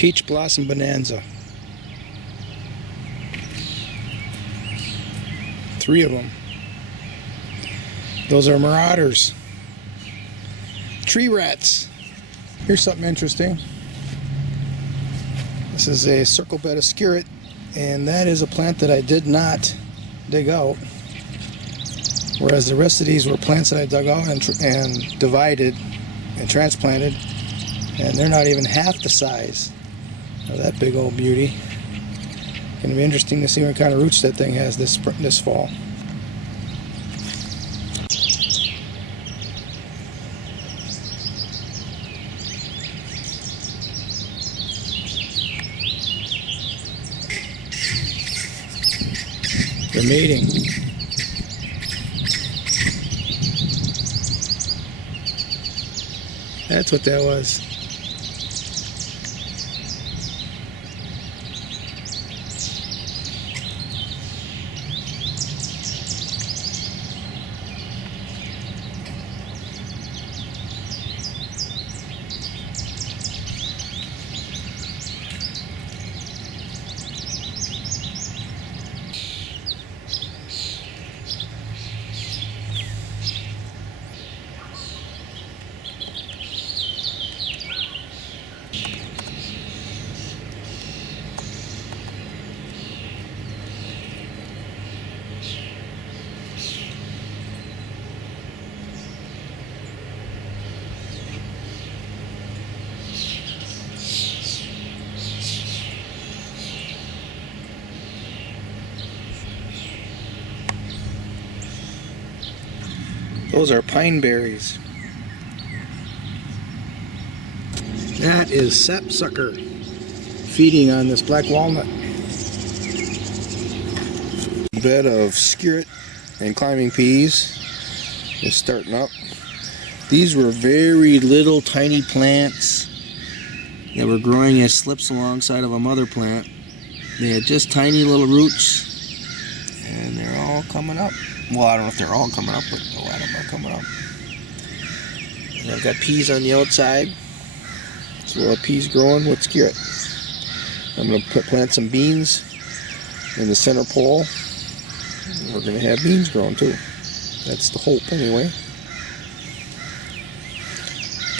Peach Blossom Bonanza. 3 of them. Those are marauders. Tree rats. Here's something interesting. This is a circle bed of skirret, and that is a plant that I did not dig out. Whereas the rest of these were plants that I dug out and divided and transplanted, and they're not even half the size of that big old beauty. Going to be interesting to see what kind of roots that thing has this fall. They're mating. That's what that was. Those are pine berries. That is sapsucker feeding on this black walnut. Bed of skirret and climbing peas is starting up. These were very little tiny plants that were growing as slips alongside of a mother plant. They had just tiny little roots, and they're all coming up. Well, I don't know if they're all coming up, but a lot of them are coming up. And I've got peas on the outside. So we'll have peas growing with skirret. I'm going to plant some beans in the center pole. We're going to have beans growing too. That's the hope anyway.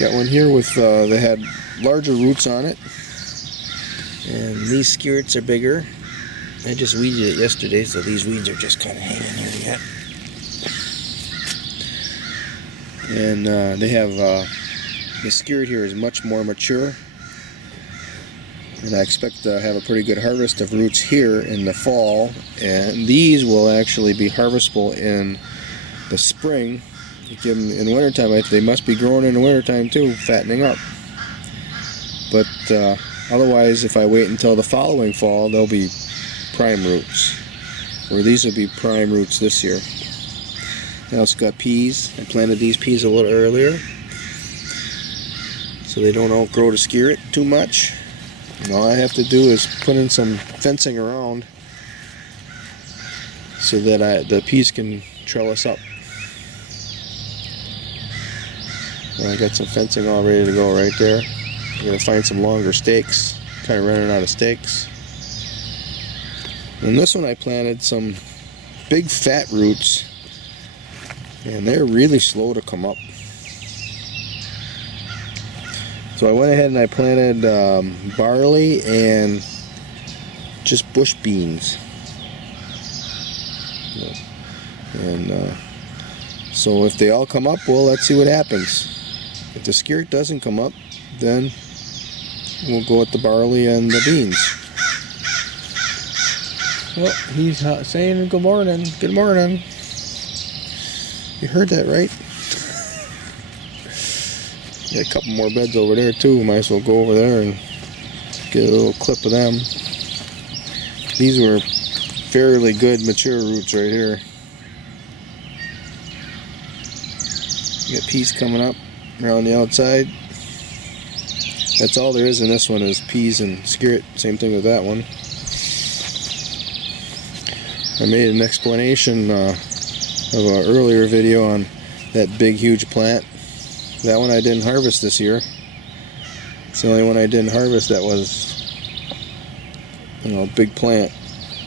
Got one here with, they had larger roots on it. And these skirrets are bigger. I just weeded it yesterday, so these weeds are just kind of hanging here yet. And they have, the skirret here is much more mature. And I expect to have a pretty good harvest of roots here in the fall. And these will actually be harvestable in the spring. You give them in the wintertime, they must be growing in the wintertime too, fattening up. But otherwise, if I wait until the following fall, they'll be prime roots. Or these will be prime roots this year. I also got peas. I planted these peas a little earlier, so they don't outgrow the skirret too much. And all I have to do is put in some fencing around so that the peas can trellis up. And I got some fencing all ready to go right there. I'm going to find some longer stakes. Kind of running out of stakes. And this one I planted some big fat roots, and they're really slow to come up. So I went ahead and I planted barley and just bush beans. And so if they all come up, well, let's see what happens. If the skirret doesn't come up, then we'll go with the barley and the beans. Well, he's saying good morning. Good morning. You heard that right? Got a couple more beds over there too. Might as well go over there and get a little clip of them. These were fairly good mature roots right here. You got peas coming up around the outside. That's all there is in this one is peas and skirret. Same thing with that one. I made an explanation of an earlier video on that big huge plant. That one I didn't harvest this year. It's the only one I didn't harvest that was, you know, a big plant.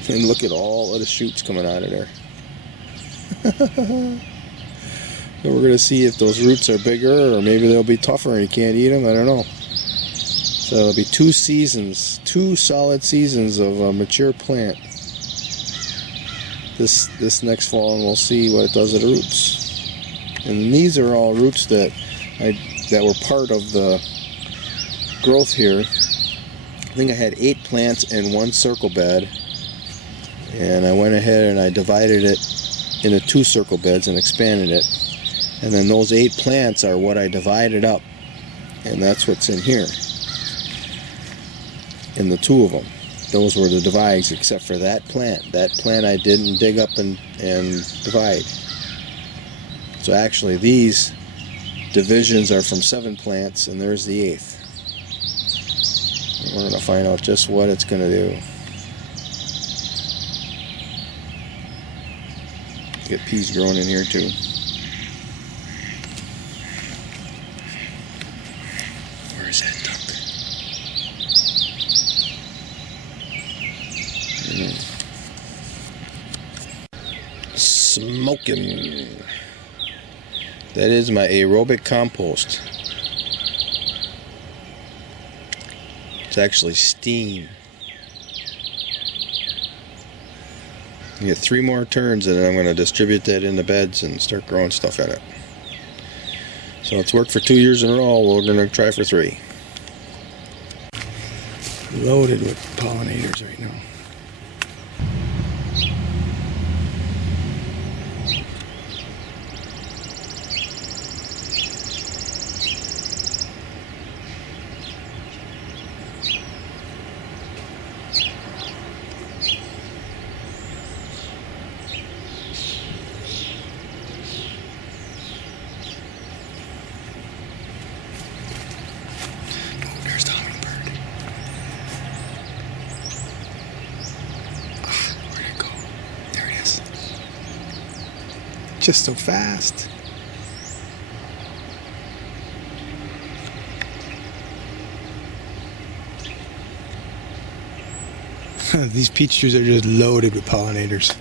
And look at all of the shoots coming out of there. So we're going to see if those roots are bigger, or maybe they'll be tougher and you can't eat them. I don't know. So it'll be 2 seasons, 2 solid seasons of a mature plant this next fall, and we'll see what it does to the roots. And these are all roots that were part of the growth here. I think I had 8 plants in 1 circle bed, and I went ahead and I divided it into 2 circle beds and expanded it. And then those 8 plants are what I divided up, and that's what's in here. In the 2 of them, those were the divides, except for that plant. That plant I didn't dig up and divide. So actually these divisions are from 7 plants, and there's the 8th. And we're going to find out just what it's going to do. Get peas growing in here too. Where's that duck? Smoking. That is my aerobic compost. It's actually steam. You get 3 more turns and then I'm going to distribute that in the beds and start growing stuff in it. So it's worked for 2 years in a row. We're going to try for 3. Loaded with pollinators right now. Just so fast. These peach trees are just loaded with pollinators.